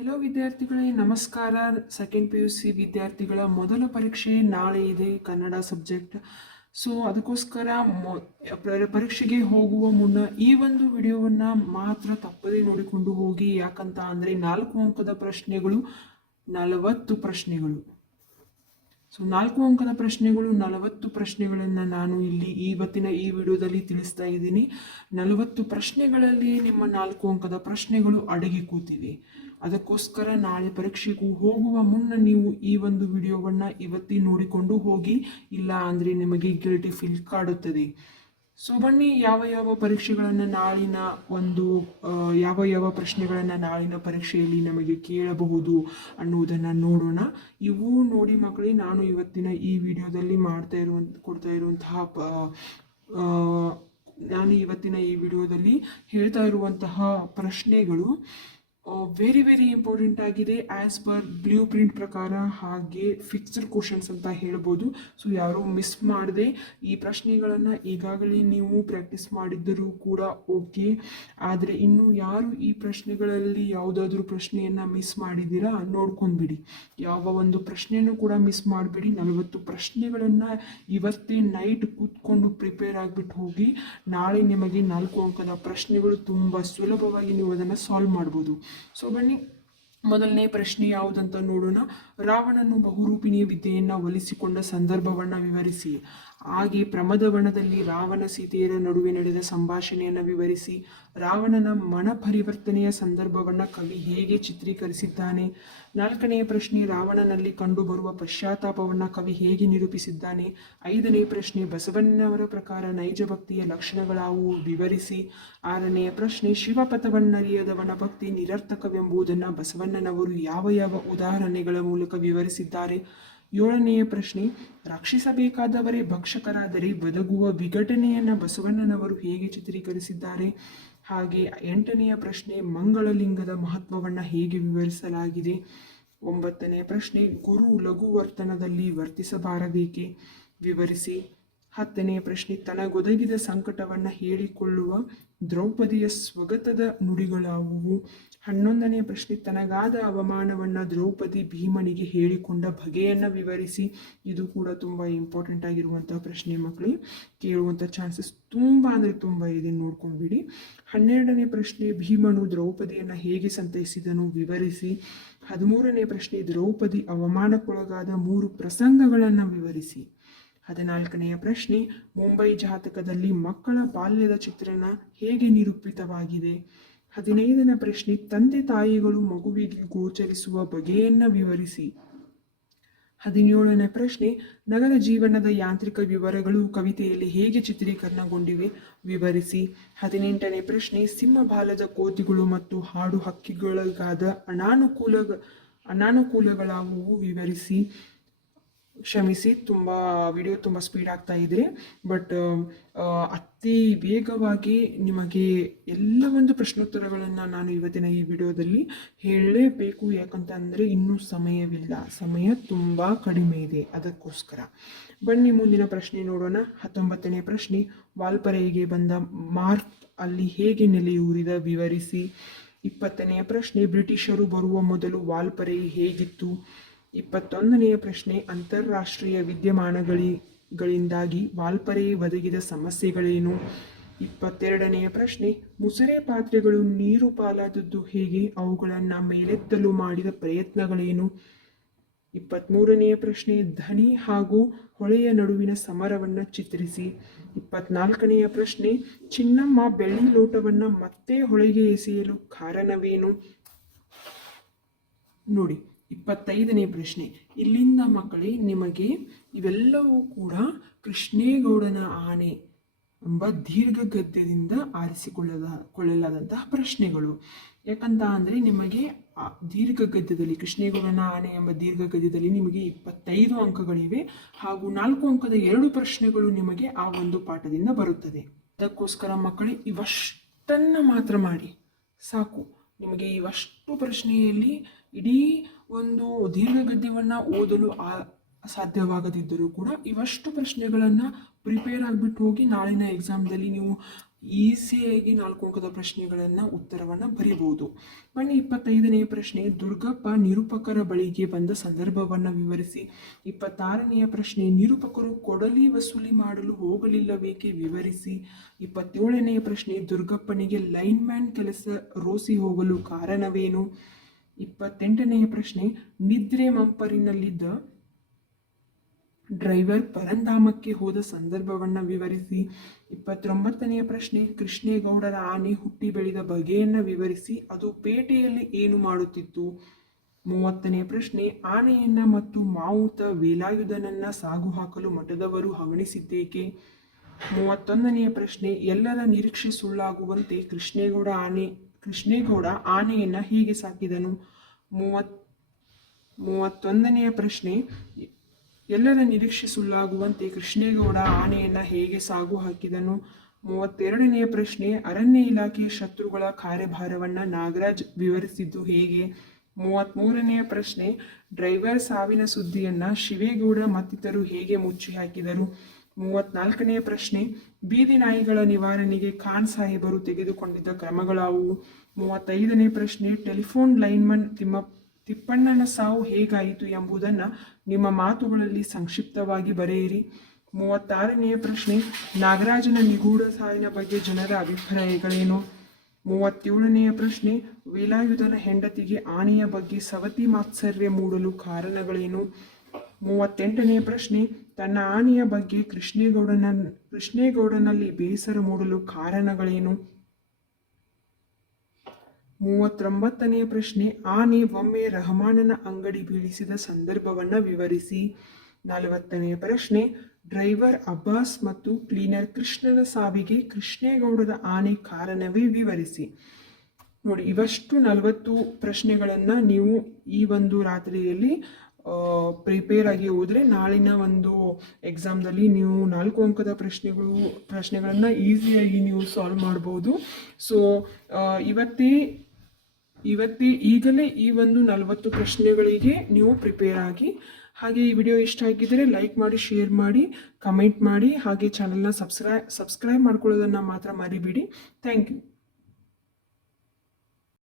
Hello ವಿದ್ಯಾರ್ಥಿಗಳೇ, ನಮಸ್ಕಾರ. Second PUC ವಿದ್ಯಾರ್ಥಿಗಳ ಮೊದಲ ಪರೀಕ್ಷೆ ನಾಳೆ ಇದೆ, ಕನ್ನಡ ಸಬ್ಜೆಕ್ಟ್. ಸೊ ಅದಕ್ಕೋಸ್ಕರ ಪರೀಕ್ಷೆಗೆ ಹೋಗುವ ಮುನ್ನ ಈ ಒಂದು ವಿಡಿಯೋವನ್ನು ಮಾತ್ರ ತಪ್ಪದೇ ನೋಡಿಕೊಂಡು ಹೋಗಿ. ಯಾಕಂತ ಅಂದರೆ 4 ಅಂಕದ ಪ್ರಶ್ನೆಗಳು, 40 ಪ್ರಶ್ನೆಗಳು. ಸೊ 4 ಅಂಕದ ಪ್ರಶ್ನೆಗಳು, 40 ಪ್ರಶ್ನೆಗಳನ್ನು ನಾನು ಇಲ್ಲಿ ಇವತ್ತಿನ ಈ ವಿಡಿಯೋದಲ್ಲಿ ತಿಳಿಸ್ತಾ ಇದ್ದೀನಿ. 40 ಪ್ರಶ್ನೆಗಳಲ್ಲಿ ನಿಮ್ಮ 4 ಅಂಕದ ಪ್ರಶ್ನೆಗಳು ಅಡಗಿ ಕೂತಿವೆ. ಅದಕ್ಕೋಸ್ಕರ ನಾಳೆ ಪರೀಕ್ಷೆಗೂ ಹೋಗುವ ಮುನ್ನ ನೀವು ಈ ಒಂದು ವಿಡಿಯೋವನ್ನು ಇವತ್ತೇ ನೋಡಿಕೊಂಡು ಹೋಗಿ, ಇಲ್ಲ ಅಂದರೆ ನಿಮಗೆ ಗಿಲ್ಟಿ ಫೀಲ್ ಕಾಡುತ್ತದೆ. ಸೊ ಬನ್ನಿ, ಯಾವ ಪರೀಕ್ಷೆಗಳನ್ನು ಯಾವ ಪ್ರಶ್ನೆಗಳನ್ನು ನಾಳಿನ ಪರೀಕ್ಷೆಯಲ್ಲಿ ನಮಗೆ ಕೇಳಬಹುದು ಅನ್ನುವುದನ್ನು ನೋಡೋಣ. ಇವು ನೋಡಿ ಮಕ್ಕಳೇ, ನಾನು ಇವತ್ತಿನ ಈ ವಿಡಿಯೋದಲ್ಲಿ ಹೇಳ್ತಾ ಇರುವಂತಹ ಪ್ರಶ್ನೆಗಳು ವೆರಿ ಇಂಪಾರ್ಟೆಂಟ್ ಆಗಿದೆ. ಆ್ಯಸ್ ಪರ್ ಬ್ಲೂ ಪ್ರಿಂಟ್ ಪ್ರಕಾರ, ಹಾಗೆ ಫಿಕ್ಸ್ಡ್ ಕ್ವಶನ್ಸ್ ಅಂತ ಹೇಳ್ಬೋದು. ಸೊ ಯಾರೂ ಮಿಸ್ ಮಾಡದೆ ಈ ಪ್ರಶ್ನೆಗಳನ್ನು ಈಗಾಗಲೇ ನೀವು ಪ್ರಾಕ್ಟೀಸ್ ಮಾಡಿದ್ದರೂ ಕೂಡ ಓಕೆ. ಆದರೆ ಇನ್ನು ಯಾರು ಈ ಪ್ರಶ್ನೆಗಳಲ್ಲಿ ಯಾವುದಾದ್ರೂ ಪ್ರಶ್ನೆಯನ್ನು ಮಿಸ್ ಮಾಡಿದ್ದೀರಾ ನೋಡ್ಕೊಂಡ್ಬಿಡಿ. ಯಾವ ಒಂದು ಪ್ರಶ್ನೆಯನ್ನು ಕೂಡ ಮಿಸ್ ಮಾಡಬೇಡಿ. 40 ಪ್ರಶ್ನೆಗಳನ್ನು ಇವತ್ತೇ ನೈಟ್ ಕೂತ್ಕೊಂಡು ಪ್ರಿಪೇರ್ ಆಗಿಬಿಟ್ಟು ಹೋಗಿ. ನಾಳೆ ನಿಮಗೆ 4 ಅಂಕದ ಪ್ರಶ್ನೆಗಳು ತುಂಬ ಸುಲಭವಾಗಿ ನೀವು ಅದನ್ನು ಸಾಲ್ವ್ ಮಾಡ್ಬೋದು. ಸೊ ಬನ್ನಿ, ಮೊದಲನೇ ಪ್ರಶ್ನೆ ಯಾವುದಂತ ನೋಡೋಣ. ರಾವಣನು ಬಹುರೂಪಿಣಿಯ ವಿದ್ಯೆಯನ್ನು ಒಲಿಸಿಕೊಂಡ ಸಂದರ್ಭವನ್ನು ವಿವರಿಸಿ. ಹಾಗೆ ಪ್ರಮದವನದಲ್ಲಿ ರಾವಣ ಸೀತೆಯರ ನಡುವೆ ನಡೆದ ಸಂಭಾಷಣೆಯನ್ನು ವಿವರಿಸಿ. ರಾವಣನ ಮನ ಪರಿವರ್ತನೆಯ ಸಂದರ್ಭವನ್ನು ಕವಿ ಹೇಗೆ ಚಿತ್ರೀಕರಿಸಿದ್ದಾನೆ. 4ನೆಯ ಪ್ರಶ್ನೆ, ರಾವಣನಲ್ಲಿ ಕಂಡುಬರುವ ಪಶ್ಚಾತ್ತಾಪವನ್ನು ಕವಿ ಹೇಗೆ ನಿರೂಪಿಸಿದ್ದಾನೆ. 5ನೇ ಪ್ರಶ್ನೆ, ಬಸವಣ್ಣನವರ ಪ್ರಕಾರ ನೈಜ ಭಕ್ತಿಯ ಲಕ್ಷಣಗಳಾವುವು ವಿವರಿಸಿ. 6ನೆಯ ಪ್ರಶ್ನೆ, ಶಿವಪಥವನ್ನರಿಯದವನ ಭಕ್ತಿ ನಿರರ್ಥಕವೆಂಬುದನ್ನು ಬಸವಣ್ಣನವರು ಯಾವ ಉದಾಹರಣೆಗಳ ಮೂಲಕ ವಿವರಿಸಿದ್ದಾರೆ. 7ನೆಯ ಪ್ರಶ್ನೆ, ರಕ್ಷಿಸಬೇಕಾದವರೇ ಭಕ್ಷಕರಾದರೆ ಬದಗುವ ವಿಘಟನೆಯನ್ನು ಬಸವಣ್ಣನವರು ಹೇಗೆ ಚಿತ್ರೀಕರಿಸಿದ್ದಾರೆ. ಹಾಗೆ 8ನೆಯ ಪ್ರಶ್ನೆ, ಮಂಗಳಲಿಂಗದ ಮಹತ್ವವನ್ನು ಹೇಗೆ ವಿವರಿಸಲಾಗಿದೆ. 9ನೇ ಪ್ರಶ್ನೆ, ಗುರು ಲಘುವರ್ತನದಲ್ಲಿ ವರ್ತಿಸಬಾರದೇಕೆ ವಿವರಿಸಿ. 10ನೇ ಪ್ರಶ್ನೆ, ತನಗೊದಗಿದ ಸಂಕಟವನ್ನು ಹೇಳಿಕೊಳ್ಳುವ ದ್ರೌಪದಿಯ ಸ್ವಗತದ ನುಡಿಗಳಾವುವು. 11ನೇ ಪ್ರಶ್ನೆ, ತನಗಾದ ಅವಮಾನವನ್ನು ದ್ರೌಪದಿ ಭೀಮನಿಗೆ ಹೇಳಿಕೊಂಡ ಬಗೆಯನ್ನು ವಿವರಿಸಿ. ಇದು ಕೂಡ ತುಂಬ ಇಂಪಾರ್ಟೆಂಟ್ ಆಗಿರುವಂತಹ ಪ್ರಶ್ನೆ ಮಕ್ಕಳು, ಕೇಳುವಂಥ ಚಾನ್ಸಸ್ ತುಂಬ ಇದೆ, ನೋಡ್ಕೊಂಡ್ಬಿಡಿ. 12ನೇ ಪ್ರಶ್ನೆ, ಭೀಮನು ದ್ರೌಪದಿಯನ್ನು ಹೇಗೆ ಸಂತೈಸಿದನು ವಿವರಿಸಿ. 13ನೇ ಪ್ರಶ್ನೆ, ದ್ರೌಪದಿ ಅವಮಾನಕ್ಕೊಳಗಾದ 3 ಪ್ರಸಂಗಗಳನ್ನು ವಿವರಿಸಿ. 14ನೆಯ ಪ್ರಶ್ನೆ, ಮುಂಬೈ ಜಾತಕದಲ್ಲಿ ಮಕ್ಕಳ ಬಾಲ್ಯದ ಚಿತ್ರಣ ಹೇಗೆ ನಿರೂಪಿತವಾಗಿದೆ. 15ನೇ ಪ್ರಶ್ನೆ, ತಂದೆ ತಾಯಿಗಳು ಮಗುವಿಗೆ ಗೋಚರಿಸುವ ಬಗೆಯನ್ನು ವಿವರಿಸಿ. 17ನೇ ಪ್ರಶ್ನೆ, ನಗರ ಜೀವನದ ಯಾಂತ್ರಿಕ ವಿವರಗಳು ಕವಿತೆಯಲ್ಲಿ ಹೇಗೆ ಚಿತ್ರೀಕರಣಗೊಂಡಿವೆ ವಿವರಿಸಿ. 18ನೇ ಪ್ರಶ್ನೆ, ಸಿಂಹಬಾಲದ ಕೋತಿಗಳು ಮತ್ತು ಹಾಡು ಹಕ್ಕಿಗಳಿಗಾದ ಅನಾನುಕೂಲಗಳಾವುವು ವಿವರಿಸಿ. ಕ್ಷಮಿಸಿ, ವಿಡಿಯೋ ತುಂಬ ಸ್ಪೀಡ್ ಆಗ್ತಾ ಇದೆ, ಬಟ್ ಅತಿ ವೇಗವಾಗಿ ನಿಮಗೆ ಎಲ್ಲ ಒಂದು ಪ್ರಶ್ನೋತ್ತರಗಳನ್ನು ನಾನು ಇವತ್ತಿನ ಈ ವಿಡಿಯೋದಲ್ಲಿ ಹೇಳಲೇಬೇಕು. ಯಾಕಂತ ಅಂದರೆ ಇನ್ನೂ ಸಮಯವಿಲ್ಲ, ಸಮಯ ತುಂಬ ಕಡಿಮೆ ಇದೆ, ಅದಕ್ಕೋಸ್ಕರ. ಬನ್ನಿ ಮುಂದಿನ ಪ್ರಶ್ನೆ ನೋಡೋಣ. 19ನೇ ಪ್ರಶ್ನೆ, ವಾಲ್ಪರೆಗೆ ಬಂದ ಮಾರ್ಕ್ ಅಲ್ಲಿ ಹೇಗೆ ನೆಲೆಯೂರಿದ ವಿವರಿಸಿ. 20ನೆಯ ಪ್ರಶ್ನೆ, ಬ್ರಿಟಿಷರು ಬರುವ ಮೊದಲು ವಾಲ್ಪರೆ ಹೇಗಿತ್ತು. 21ನೆಯ ಪ್ರಶ್ನೆ, ಅಂತಾರಾಷ್ಟ್ರೀಯ ವಿದ್ಯಮಾನಗಳಿಂದಾಗಿ ವಾಲ್ಪರೆ ಒದಗಿದ ಸಮಸ್ಯೆಗಳೇನು. 22ನೆಯ ಪ್ರಶ್ನೆ, ಮುಸುರೆ ಪಾತ್ರೆಗಳು ನೀರು ಪಾಲಾದದ್ದು ಹೇಗೆ, ಅವುಗಳನ್ನು ಮೇಲೆತ್ತಲು ಮಾಡಿದ ಪ್ರಯತ್ನಗಳೇನು. 23ನೆಯ ಪ್ರಶ್ನೆ, ಧನಿ ಹಾಗೂ ಹೊಳೆಯ ನಡುವಿನ ಸಮರವನ್ನು ಚಿತ್ರಿಸಿ. 24ನೆಯ ಪ್ರಶ್ನೆ, ಚಿನ್ನಮ್ಮ ಬೆಳ್ಳಿ ಲೋಟವನ್ನು ಮತ್ತೆ ಹೊಳೆಗೆ ಎಸೆಯಲು ಕಾರಣವೇನು. ನೋಡಿ, 25ನೇ ಪ್ರಶ್ನೆ. ಇಲ್ಲಿಂದ ಮಕ್ಕಳೇ ನಿಮಗೆ ಇವೆಲ್ಲವೂ ಕೂಡ ಕೃಷ್ಣೇಗೌಡನ ಆನೆ ಎಂಬ ದೀರ್ಘ ಗದ್ಯದಿಂದ ಆರಿಸಿಕೊಳ್ಳಲಾದಂತಹ ಪ್ರಶ್ನೆಗಳು. ಯಾಕಂತ ಅಂದರೆ ನಿಮಗೆ ದೀರ್ಘ ಗದ್ಯದಲ್ಲಿ, ಕೃಷ್ಣೇಗೌಡನ ಆನೆ ಎಂಬ ದೀರ್ಘ ಗದ್ಯದಲ್ಲಿ ನಿಮಗೆ 25 ಅಂಕಗಳಿವೆ, ಹಾಗೂ 4 ಅಂಕದ 2 ಪ್ರಶ್ನೆಗಳು ನಿಮಗೆ ಆ ಒಂದು ಪಾಠದಿಂದ ಬರುತ್ತದೆ. ಅದಕ್ಕೋಸ್ಕರ ಮಕ್ಕಳೇ ಇವಷ್ಟನ್ನು ಮಾತ್ರ ಮಾಡಿ ಸಾಕು. ನಿಮಗೆ ಇವಷ್ಟು ಪ್ರಶ್ನೆಯಲ್ಲಿ ಇಡೀ ಒಂದು ದೀರ್ಘ ಗದ್ಯವನ್ನು ಓದಲು ಸಾಧ್ಯವಾಗದಿದ್ದರೂ ಕೂಡ ಇವಷ್ಟು ಪ್ರಶ್ನೆಗಳನ್ನು ಪ್ರಿಪೇರ್ ಆಗಿಬಿಟ್ಟು ಹೋಗಿ. ನಾಳಿನ ಎಕ್ಸಾಮ್ದಲ್ಲಿ ನೀವು ಈಸಿಯಾಗಿ 4 ಅಂಕದ ಪ್ರಶ್ನೆಗಳನ್ನು ಉತ್ತರವನ್ನು ಬರಿಬೋದು. ಬನ್ನಿ 25ನೇ ಪ್ರಶ್ನೆ, ದುರ್ಗಪ್ಪ ನಿರೂಪಕರ ಬಳಿಗೆ ಬಂದ ಸಂದರ್ಭವನ್ನು ವಿವರಿಸಿ. 26ನೆಯ ಪ್ರಶ್ನೆ, ನಿರೂಪಕರು ಕೊಡಲಿ ವಸೂಲಿ ಮಾಡಲು ಹೋಗಲಿಲ್ಲವೇಕೆ ವಿವರಿಸಿ. 27ನೆಯ ಪ್ರಶ್ನೆ, ದುರ್ಗಪ್ಪನಿಗೆ ಲೈನ್ಮ್ಯಾನ್ ಕೆಲಸ ರೋಸಿ ಹೋಗಲು ಕಾರಣವೇನು. 28ನೆಯ ಪ್ರಶ್ನೆ, ನಿದ್ರೆ ಮಂಪರಿನಲ್ಲಿದ್ದ ಡ್ರೈವರ್ ಪರಂಧಾಮಕ್ಕೆ ಹೋದ ಸಂದರ್ಭವನ್ನು ವಿವರಿಸಿ. 29ನೆಯ ಪ್ರಶ್ನೆ, ಕೃಷ್ಣೇಗೌಡರ ಆನೆ ಹುಟ್ಟಿ ಬೆಳೆದ ಬಗೆಯನ್ನು ವಿವರಿಸಿ. ಅದು ಪೇಟೆಯಲ್ಲಿ ಏನು ಮಾಡುತ್ತಿತ್ತು. 30ನೇ ಪ್ರಶ್ನೆ, ಆನೆಯನ್ನ ಮತ್ತು ಮಾವುತ ವೇಲಾಯುಧನನ್ನ ಸಾಗು ಹಾಕಲು ಮಠದವರು ಹವಣಿಸಿದ್ದೇಕೆ. 31ನೆಯ ಪ್ರಶ್ನೆ, ಎಲ್ಲರ ನಿರೀಕ್ಷೆ ಸುಳ್ಳಾಗುವಂತೆ ಕೃಷ್ಣೇಗೌಡ ಆನೆಯನ್ನ ಹೇಗೆ ಸಾಕಿದನು. 31ನೆಯ ಪ್ರಶ್ನೆ, ಎಲ್ಲರ ನಿರೀಕ್ಷೆ ಸುಳ್ಳಾಗುವಂತೆ ಕೃಷ್ಣೇಗೌಡ ಆನೆಯನ್ನ ಹೇಗೆ ಸಾಗು ಹಾಕಿದನು. 32ನೆಯ ಪ್ರಶ್ನೆ, ಅರಣ್ಯ ಇಲಾಖೆಯ ಶತ್ರುಗಳ ಕಾರ್ಯಭಾರವನ್ನ ನಾಗರಾಜ್ ವಿವರಿಸಿದ್ದು ಹೇಗೆ. 33ನೆಯ ಪ್ರಶ್ನೆ, ಡ್ರೈವರ್ ಸಾವಿನ ಸುದ್ದಿಯನ್ನ ಶಿವೇಗೌಡ ಮತ್ತಿತರರು ಹೇಗೆ ಮುಚ್ಚಿ ಹಾಕಿದರು. 34ನೆಯ ಪ್ರಶ್ನೆ, ಬೀದಿ ನಾಯಿಗಳ ನಿವಾರಣೆಗೆ ಖಾನ್ ಸಾಹೇಬರು ತೆಗೆದುಕೊಂಡಿದ್ದ ಕ್ರಮಗಳಾವುವು. 35ನೇ ಪ್ರಶ್ನೆ, ಟೆಲಿಫೋನ್ ಲೈನ್ಮನ್ ತಿಪ್ಪಣ್ಣನ ಸಾವು ಹೇಗಾಯಿತು ಎಂಬುದನ್ನು ನಿಮ್ಮ ಮಾತುಗಳಲ್ಲಿ ಸಂಕ್ಷಿಪ್ತವಾಗಿ ಬರೆಯಿರಿ. 36ನೆಯ ಪ್ರಶ್ನೆ, ನಾಗರಾಜನ ನಿಗೂಢ ಸಾವಿನ ಬಗ್ಗೆ ಜನರ ಅಭಿಪ್ರಾಯಗಳೇನು. 37ನೆಯ ಪ್ರಶ್ನೆ, ವೇಲಾಯುಧನ ಹೆಂಡತಿಗೆ ಆನೆಯ ಬಗ್ಗೆ ಸವತಿ ಮಾತ್ಸರ್ಯ ಮೂಡಲು ಕಾರಣಗಳೇನು. 38ನೆಯ ಪ್ರಶ್ನೆ, ತನ್ನ ಆನೆಯ ಬಗ್ಗೆ ಕೃಷ್ಣೇಗೌಡನಲ್ಲಿ ಬೇಸರ ಮೂಡಲು ಕಾರಣಗಳೇನು. 39ನೆಯ ಪ್ರಶ್ನೆ, ಆನೆ ಒಮ್ಮೆ ರಹಮಾನನ ಅಂಗಡಿ ಬೀಳಿಸಿದ ಸಂದರ್ಭವನ್ನು ವಿವರಿಸಿ. 40ನೆಯ ಪ್ರಶ್ನೆ, ಡ್ರೈವರ್ ಅಬ್ಬಾಸ್ ಮತ್ತು ಕ್ಲೀನರ್ ಕೃಷ್ಣನ ಸಾವಿಗೆ ಕೃಷ್ಣೇಗೌಡರ ಆನೆ ಕಾರಣವೇ ವಿವರಿಸಿ. ನೋಡಿ, ಇವಷ್ಟು 40 ಪ್ರಶ್ನೆಗಳನ್ನು ನೀವು ಈ ಒಂದು ರಾತ್ರಿಯಲ್ಲಿ ಪ್ರಿಪೇರ್ ಆಗಿ ಹೋದರೆ ನಾಳಿನ ಒಂದು ಎಕ್ಸಾಮ್ದಲ್ಲಿ ನೀವು 4 ಅಂಕದ ಪ್ರಶ್ನೆಗಳನ್ನು ಈಸಿಯಾಗಿ ನೀವು ಸಾಲ್ವ್ ಮಾಡ್ಬೋದು. ಸೊ ಈಗಲೇ ಈ ಒಂದು 40 ಪ್ರಶ್ನೆಗಳಿಗೆ ನೀವು ಪ್ರಿಪೇರ್ ಆಗಿ. ಹಾಗೆ ಈ ವಿಡಿಯೋ ಇಷ್ಟ ಆಗಿದ್ದರೆ ಲೈಕ್ ಮಾಡಿ, ಶೇರ್ ಮಾಡಿ, ಕಮೆಂಟ್ ಮಾಡಿ, ಹಾಗೆ ಚಾನಲ್ನ ಸಬ್ಸ್ಕ್ರೈಬ್ ಮಾಡ್ಕೊಳ್ಳೋದನ್ನು ಮಾತ್ರ ಮರಿಬೇಡಿ. Thank you.